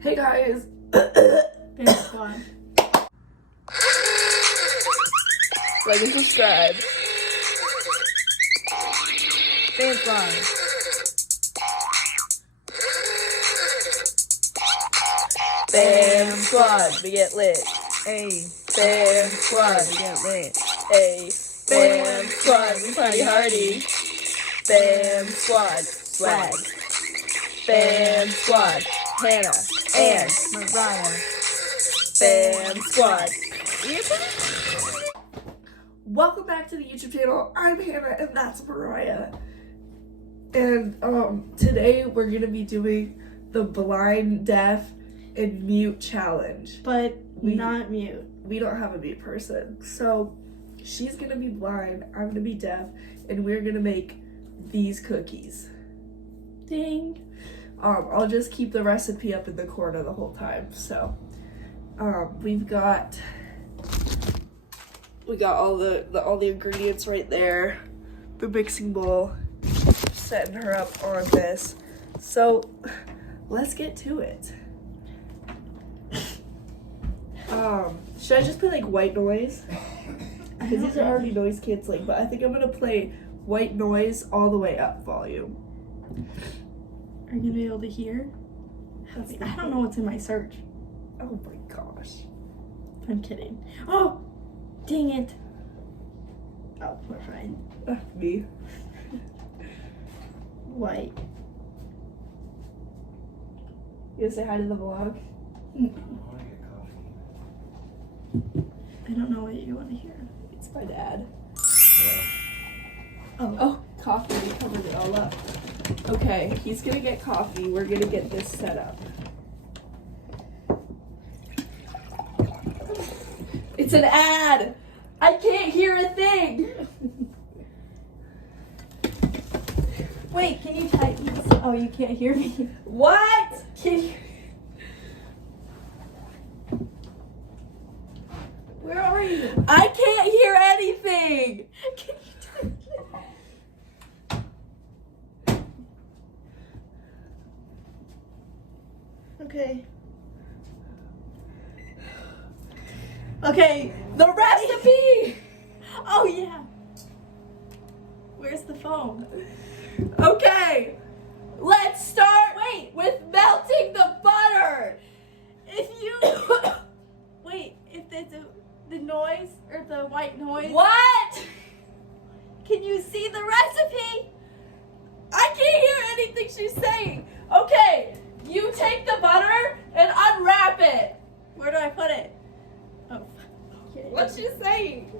Hey guys. Finish one. Like and subscribe. Finish one. Bam Squad, we get lit. Hey. Bam Squad, We get lit. hey. Bam Squad, we party hardy. Bam Squad, swag. Bam Squad, Hannah and Mariah. Bam Squad. Welcome back to the YouTube channel. I'm Hannah and that's Mariah. And today we're gonna be doing the blind, deaf, and mute challenge. But not mute. We don't have a mute person. So she's gonna be blind, I'm gonna be deaf, and we're gonna make these cookies. Ding. I'll just keep the recipe up in the corner the whole time. So we've got all the ingredients right there, the mixing bowl, setting her up on this. So let's get to it. Should I just play like white noise? Because these are already noise canceling, but I think I'm gonna play white noise all the way up volume. Are you gonna be able to hear? I don't know what's in my search. Oh my gosh. I'm kidding. Oh, dang it. Oh, we're fine. Me. White. You gonna say hi to the vlog? I don't know what you want to hear. It's my dad. Oh. Coffee, we covered it all up. Okay, he's gonna get coffee. We're gonna get this set up. It's an ad! I can't hear a thing! Wait, can you type this? Oh, you can't hear me. What? Can you... Where are you? I can't hear anything! Can you type it? Okay. Okay, The recipe! oh yeah. Where's the phone? Okay, let's start with melting the butter! If you wait, if the noise or the white noise. What? Can you see the recipe? I can't hear anything she's saying. Okay, you take the butter and unwrap it. Where do I put it? Oh. Okay. What's she saying?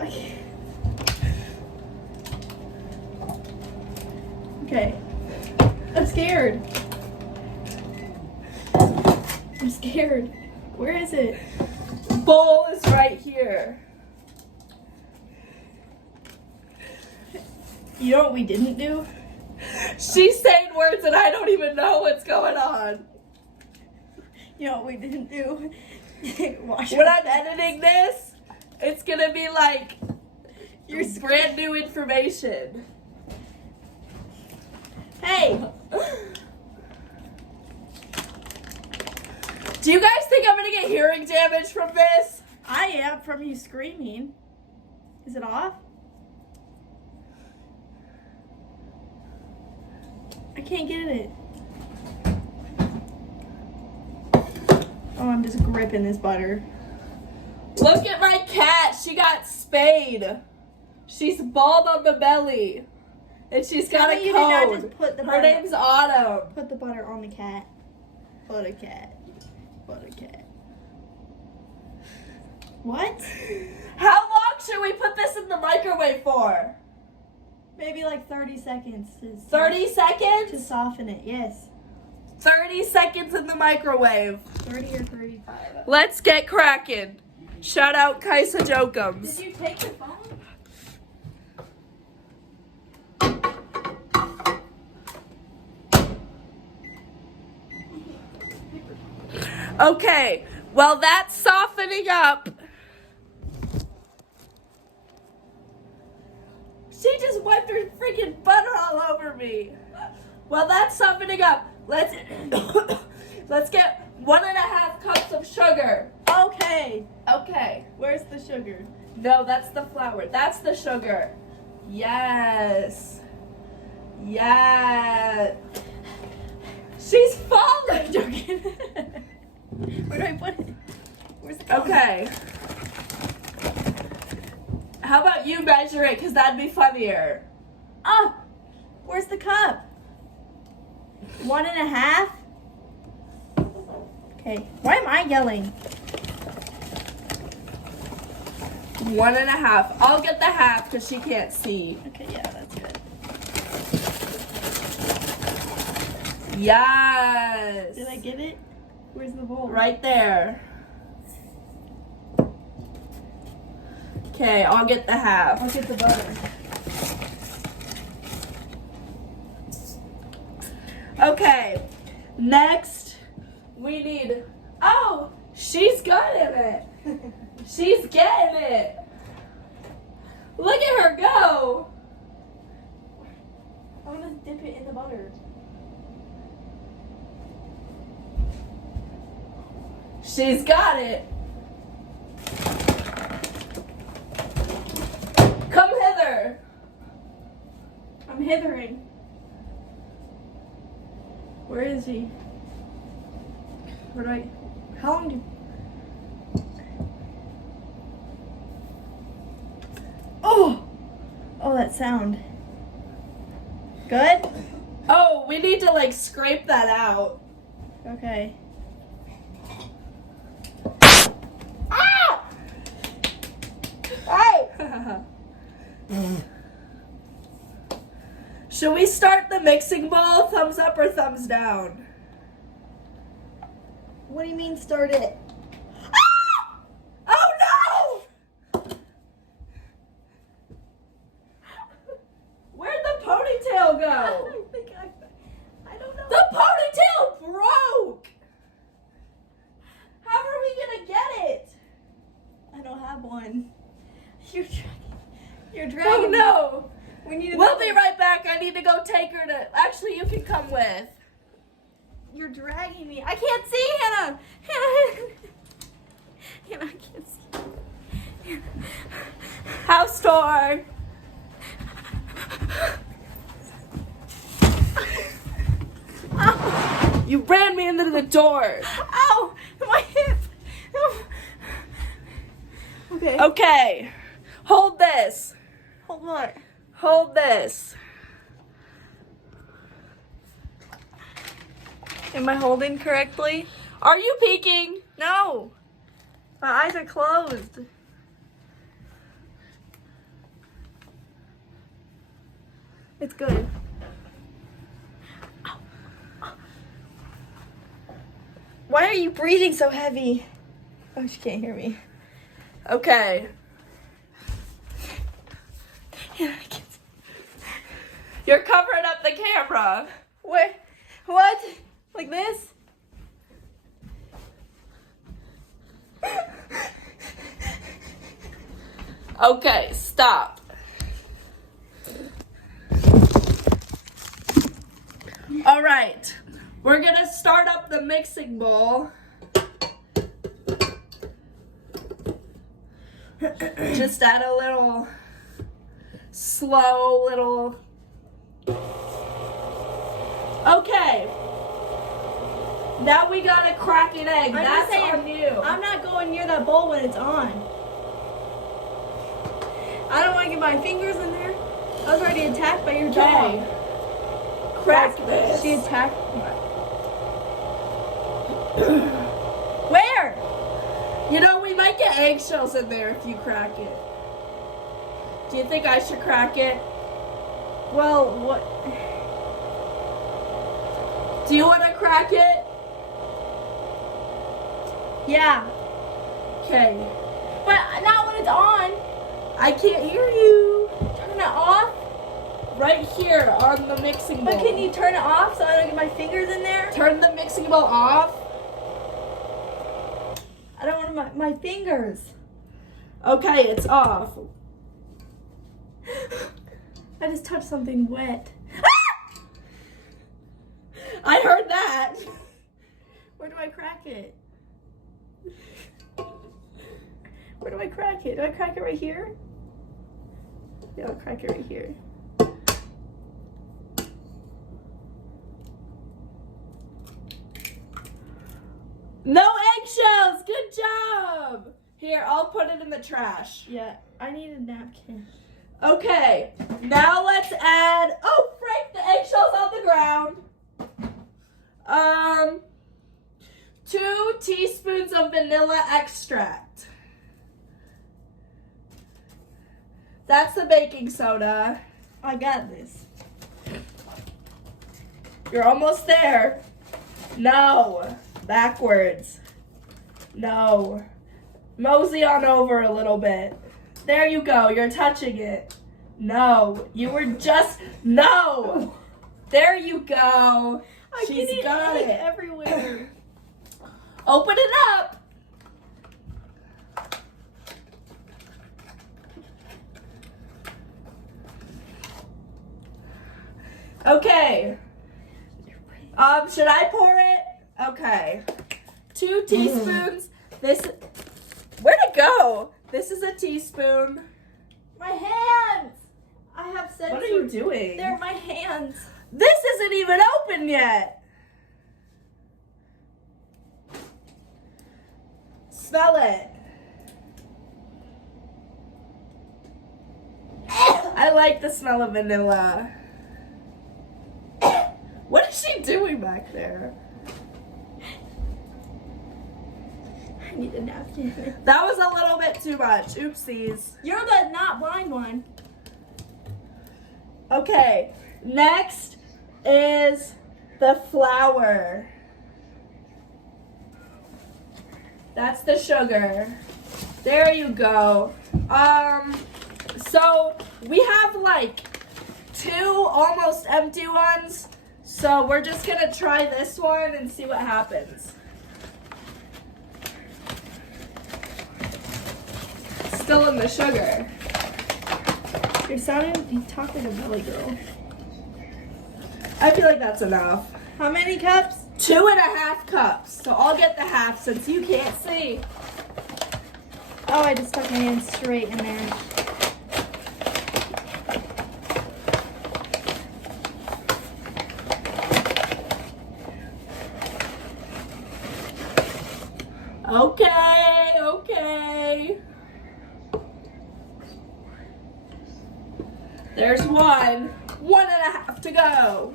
Okay. Okay. I'm scared. I'm scared. Where is it? Bowl is right here. You know what we didn't do? She's saying words and I don't even know what's going on. You know what we didn't do? Wash When our- I'm editing this, it's gonna be like Your brand new information. Hey! Do you guys think I'm gonna get hearing damage from this? I am from you screaming. Is it off? I can't get it. Oh, I'm just gripping this butter. Look at my cat. She got spayed. She's bald on the belly. And she's got Tell a me you did not cone. just put the Her butter- name's Autumn. Put the butter on the cat. Butter cat. Butter cat. What? How long should we put this in the microwave for? Maybe like 30 seconds. 30 To seconds? soften it, yes. 30 seconds in the microwave. 30 or 35. Let's get cracking. Shout out Kaisa Did Jokums. you take the phone? Okay, well that's softening up. She just wiped her freaking butter all over me. Well, that's softening up. Let's get 1.5 cups of sugar. Okay. Okay. Where's the sugar? No, that's the flour. That's the sugar. Yes. Yes. She's falling. Joking. Where do I put it? Where's the cup? Okay. How about you measure it? Because that'd be funnier. Oh, where's the cup? 1.5? Okay. Why am I yelling? 1.5. I'll get the half because she can't see. Okay, yeah, that's good. Yes. Did I get it? Where's the bowl? Right there. Okay, I'll get the half. I'll get the butter. Okay, next we need, oh, she's good at it. She's getting it. Look at her go. I'm gonna dip it in the butter. She's got it. Come hither. I'm hithering. Where is he? Where do I? How long do? Oh! Oh, that sound. Good? Oh, we need to like scrape that out. Okay. Ah! Hey! Should we start the mixing bowl? Thumbs up or thumbs down? What do you mean start it? Ah! Oh no! Where'd the ponytail go? I don't know. The ponytail broke! How are we gonna get it? I don't have one. You're Oh dragging. no! We need. We'll be right back. I need to go take her to. Actually, you can come with. You're dragging me. I can't see Hannah. Hannah, I can't see. House tour. Ow! You ran me into the door. Ow! My hip. Ow. Okay. Okay. Hold this. Hold on. Hold this. Am I holding correctly? Are you peeking? No. My eyes are closed. It's good. Why are you breathing so heavy? Oh, she can't hear me. Okay. Yeah, I can't. You're covering up the camera. Where? What? Like this? Okay, stop. All right. We're gonna start up the mixing bowl. Just add a little slow little. Okay. Now we gotta crack an egg. I'm That's saying, on you. I'm not going near that bowl when it's on. I don't want to get my fingers in there. I was already attacked by your Okay. dog. Crack this. She attacked me. Where? You know, we might get eggshells in there if you crack it. Do you think I should crack it? Well, what? Do you want to crack it? Yeah. Okay. But not when it's on. I can't hear you. Turn it off. Right here on the mixing bowl. But can you turn it off so I don't get my fingers in there? Turn the mixing bowl off? I don't want my fingers. Okay, it's off. I just touched something wet. I heard that. Where do I crack it? Where do I crack it? Do I crack it right here? Yeah, I'll crack it right here. No eggshells. Good job. Here, I'll put it in the trash. Yeah, I need a napkin. Okay, now let's add, oh, Frank, the eggshell's on the ground. 2 teaspoons of vanilla extract. That's the baking soda. I got this. You're almost there. No, backwards. No. Mosey on over a little bit. There you go, you're touching it. No, you were just, no. There you go. She's got it. Everywhere. Open it up. Okay. Should I pour it? Okay. 2 teaspoons. Where'd it go? This is a teaspoon. My hands! I have sensors. What are you doing? They're my hands. This isn't even open yet. Smell it. I like the smell of vanilla. What is she doing back there? I need a napkin. That was a little bit too much. Oopsies. You're the not blind one. Okay, next is the flour. That's the sugar. There you go. So we have like 2 almost empty ones. So we're just gonna try this one and see what happens. Still in the sugar. You're sounding talking to Belly Girl. I feel like that's enough. How many cups? 2.5 cups. So I'll get the half since you can't see. Oh, I just stuck my hand straight in there. Okay. There's 1.5 to go.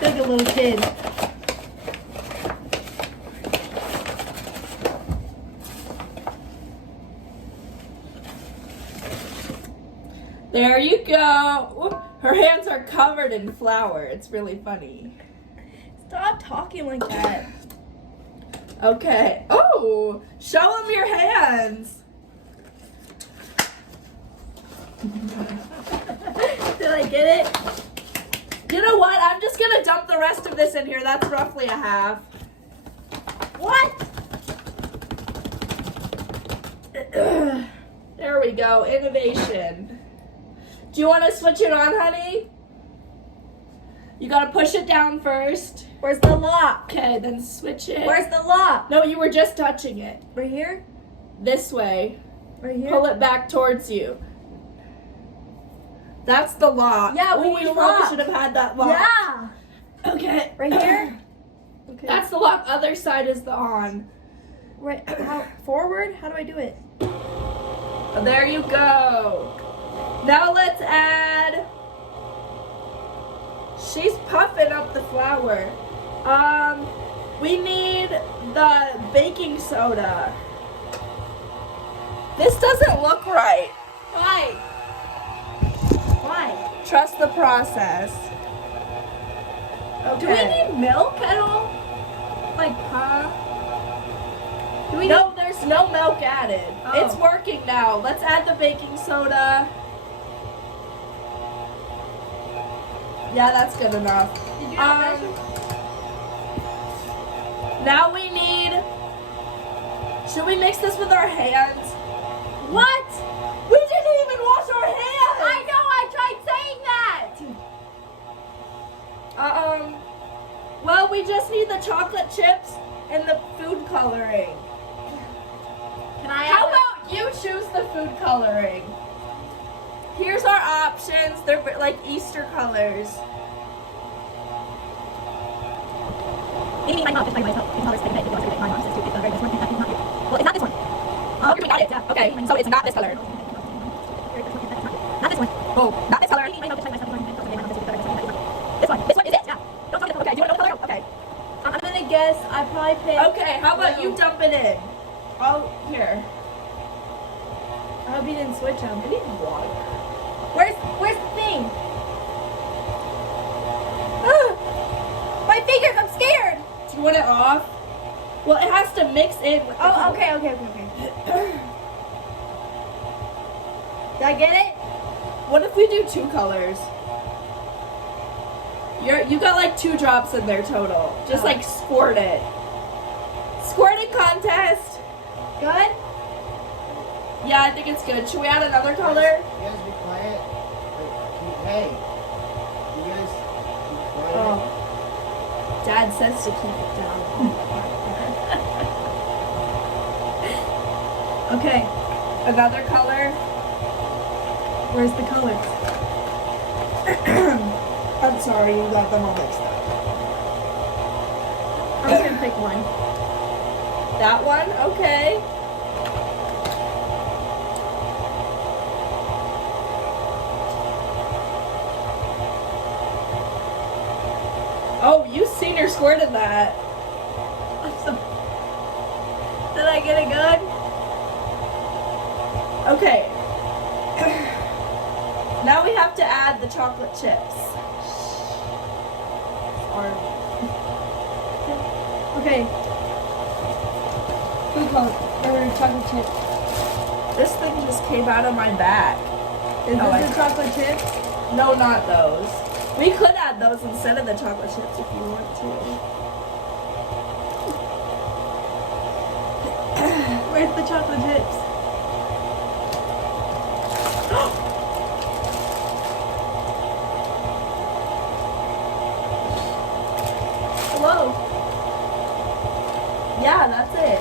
Like a little kid. There you go. Her hands are covered in flour. It's really funny. Stop talking like that. Okay. Oh, show them your hands. Did I get it? You know what? I'm just gonna dump the rest of this in here. That's roughly a half. What? There we go. Innovation. Do you want to switch it on, honey? You gotta push it down first. Where's the lock? Okay, then switch it. Where's the lock? No, you were just touching it. Right here? This way. Right here? Pull it back towards you. That's the lock. Yeah, we Ooh, need a probably lock. should have had that lock. Yeah. Okay. Right here? Okay. That's the lock. Other side is the on. Right. How, forward? How do I do it? There you go. Now let's add. She's puffing up the flour. We need the baking soda. This doesn't look right. Why? Why? Trust the process. Okay. Do we need milk at all? Like, Do we No, there's no milk added. Oh. It's working now. Let's add the baking soda. Yeah, that's good enough. Did you not measure? Now we need. Should we mix this with our hands? What? We didn't even wash our hands. coloring? Can I How have about you choose the food coloring? Here's our options. They're like Easter colors. Maybe my mom just my myself. Colors like my mom says too. It's very this one. Well, it's not this one. Oh, we got it. Yeah. Okay, so it's not this color. Not this one. Oh, not this color. Maybe my mom just my myself. This one. This one is it? Yeah. Don't talk Okay, do you want to know the color? Okay. I'm gonna guess. I probably picked. Okay, how about you dump it in? Oh, here. I hope you didn't switch them. I need water. Where's the thing? Ah, my fingers. I'm scared. Do you want it off? Well, it has to mix in with the Oh, color. okay. Did I get it? What if we do 2 colors? You got like 2 drops in there total. Just like squirt it. Squirting contest. Good. Yeah, I think it's good. Should we add another color? You guys be quiet. Hey, you guys be quiet. Oh. Dad says to keep it down. Okay. Another color. Where's the color? I'm sorry, you got them all mixed up. I'm just gonna pick one. That one? Okay. Oh, you senior squirted that. Did I get it good? Okay. Now we have to add the chocolate chips. Okay. Food color or chocolate chip. This thing just came out of my back. Is Oh, this the chocolate chip? No, not those. We could add those instead of the chocolate chips if you want to. Where's the chocolate chips? Hello. Yeah, that's it.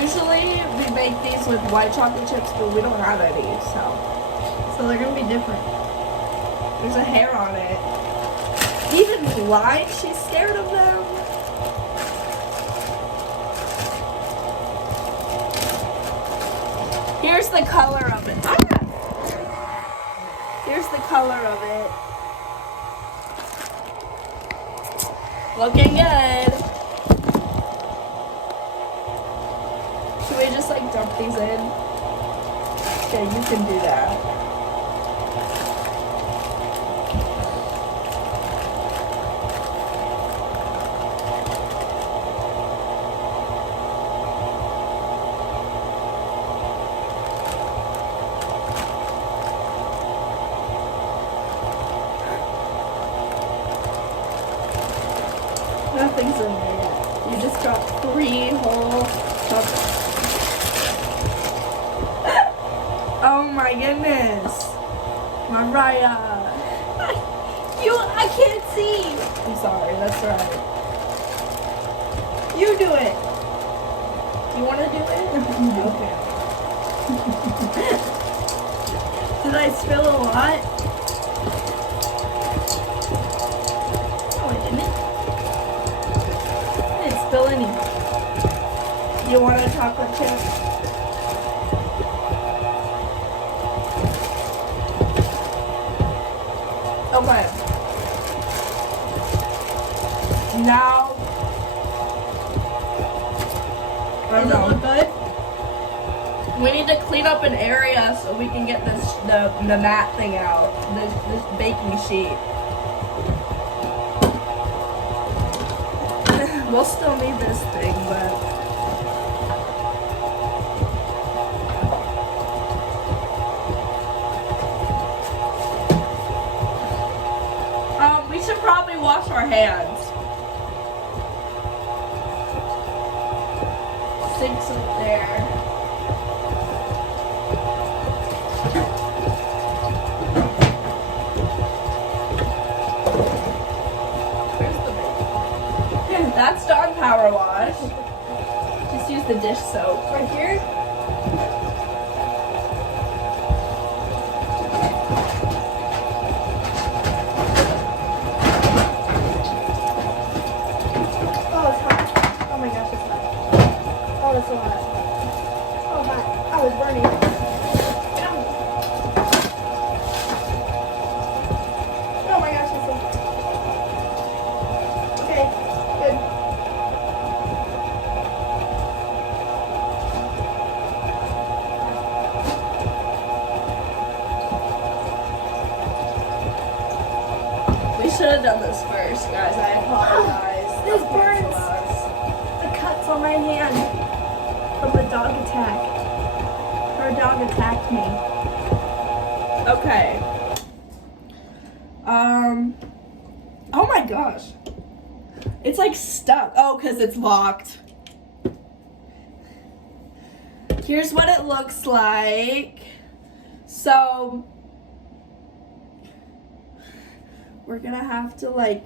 Usually we make these with white chocolate chips, but we don't have any, So they're gonna be different. there's a hair on it. Even blind, she's scared of them. Here's the color of it. Ah! Here's the color of it. Looking good. Should we just like dump these in? Okay, you can do that. Nothing's in there yet. You just got 3 whole chocolates. Oh my goodness. Mariah. I can't see. I'm sorry, that's right. You do it. You want to do it? Okay. Did I spill a lot? No, I didn't. I didn't spill any. You want a chocolate chip? Okay. Now, I don't Does it know. look good? We need to clean up an area so we can get the mat thing out. This baking sheet. We'll still need this thing, but we should probably wash our hands. Sink's up there. Where's the baby? That's done, power wash. the dish soap? Right here? Oh, it's hot. Oh my gosh, it's hot. Oh, it's so hot. Oh, hot. Oh, it's burning. Oh my gosh, it's so hot. Okay, good. We should have done this first, guys. I apologize. This burns. The cuts on my hand from the dog attack. Her dog attacked me. Okay. Oh my gosh. It's like stuck. Oh, because it's locked. Here's what it looks like. So, we're gonna have to like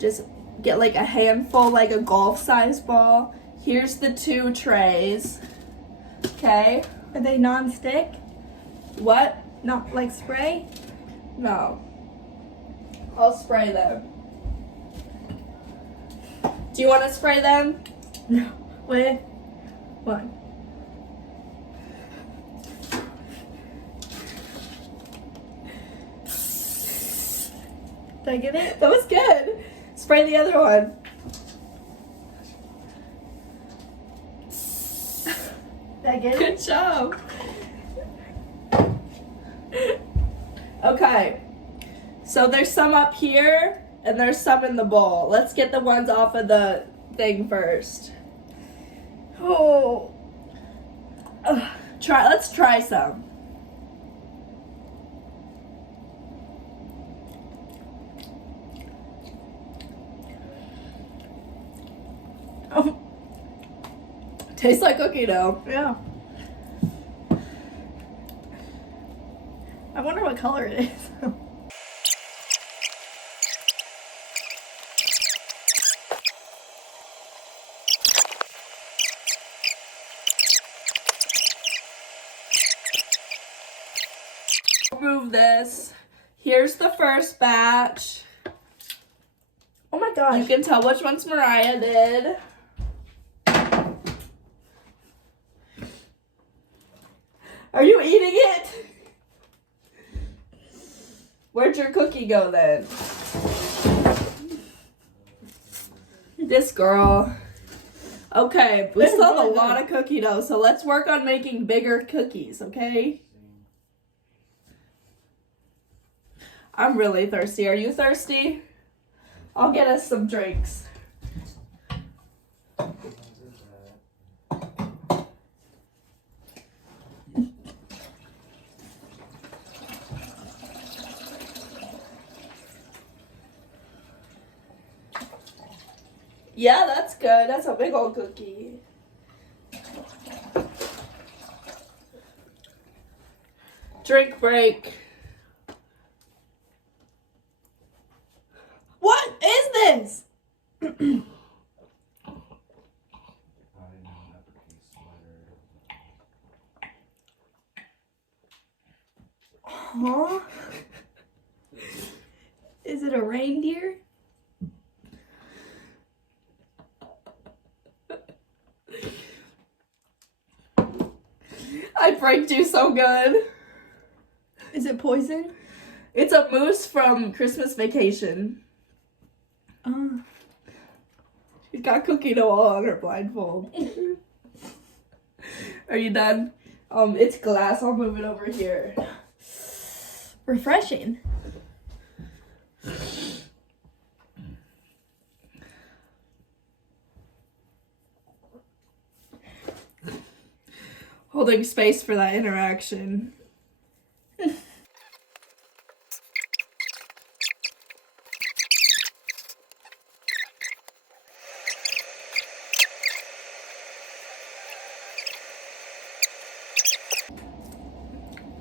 just get like a handful, like a golf size ball. Here's the 2 trays. Okay. Are they non-stick? What? Not like spray? No. I'll spray them. Do you want to spray them? No. With what? Did I get it? That was good. Spray the other one. Did I get it? Good job. Okay. So there's some up here and there's some in the bowl. Let's get the ones off of the thing first. Oh. Let's try some. Oh. Tastes like cookie dough. Yeah. I wonder what color it is. Remove this. Here's the first batch. Oh my gosh. You can tell which ones Mariah did. Are you eating it? Where'd your cookie go then? This girl. Okay, we still have a lot of cookie dough, so let's work on making bigger cookies, okay? I'm really thirsty. Are you thirsty? I'll get us some drinks. Yeah, that's good. That's a big old cookie. Drink break. What is this? Huh? Is it a reindeer? I pranked you so good. Is it poison? It's a moose from Christmas Vacation. She's got cookie dough all on her blindfold. Are you done? It's glass. I'll move it over here. Refreshing. Holding space for that interaction.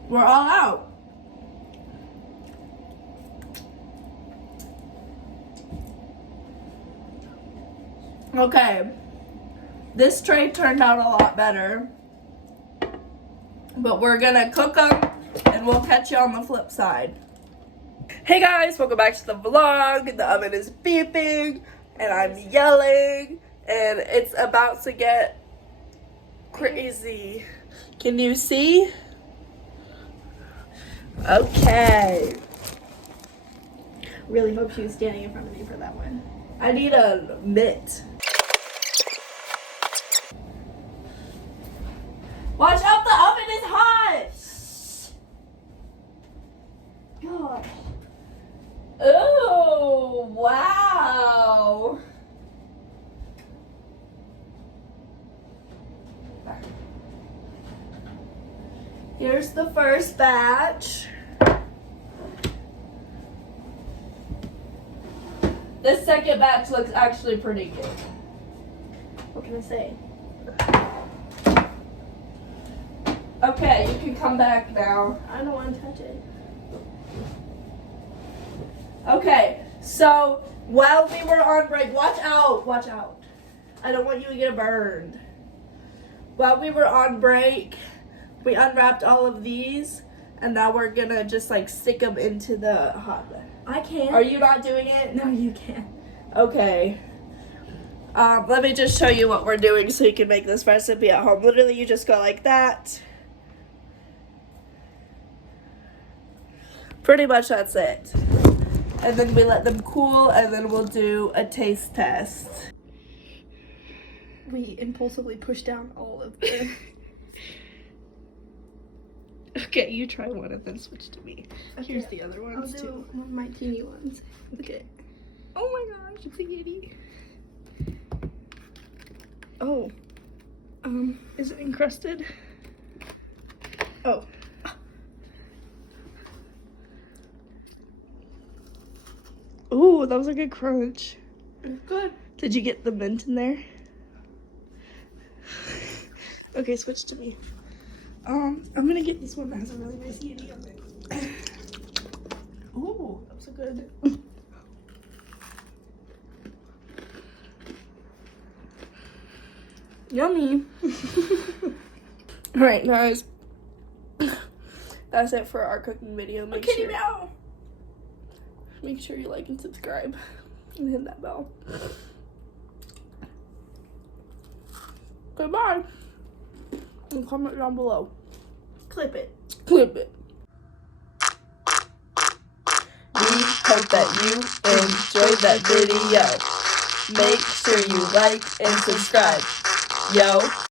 We're all out. Okay. This tray turned out a lot better. But we're gonna cook them and we'll catch you on the flip side. Hey guys, welcome back to the vlog. The oven is beeping and I'm yelling and it's about to get crazy. Can you see? Okay. Really hope she was standing in front of me for that one. I need a mitt. Watch out, the oven is hot! Gosh. Oh, wow. Here's the first batch. This second batch looks actually pretty good. What can I say? Okay, you can come back now. I don't want to touch it. Okay, so while we were on break, watch out. I don't want you to get burned. While we were on break, we unwrapped all of these, and now we're gonna just like stick them into the hot bag. I can't. Are you not doing it? No, you can't. Okay. Let me just show you what we're doing so you can make this recipe at home. Literally, you just go like that. Pretty much that's it. And then we let them cool, and then we'll do a taste test. We impulsively pushed down all of the... Okay, you try one and then switch to me. Okay, Here's the other I'll ones do too. one of my teeny ones. Okay. Oh my gosh, it's a Yeti. Oh. Is it encrusted? Oh. Ooh, that was a good crunch. Good. Did you get the mint in there? Okay, switch to me. I'm gonna get this one that has a really nice Yeti on it. Ooh, that was a good. Yummy. Alright, guys. That's it for our cooking video. Make sure you like and subscribe and hit that bell. Goodbye. And comment down below. Clip it. Clip it. We hope that you enjoyed that video. Make sure you like and subscribe. Yo.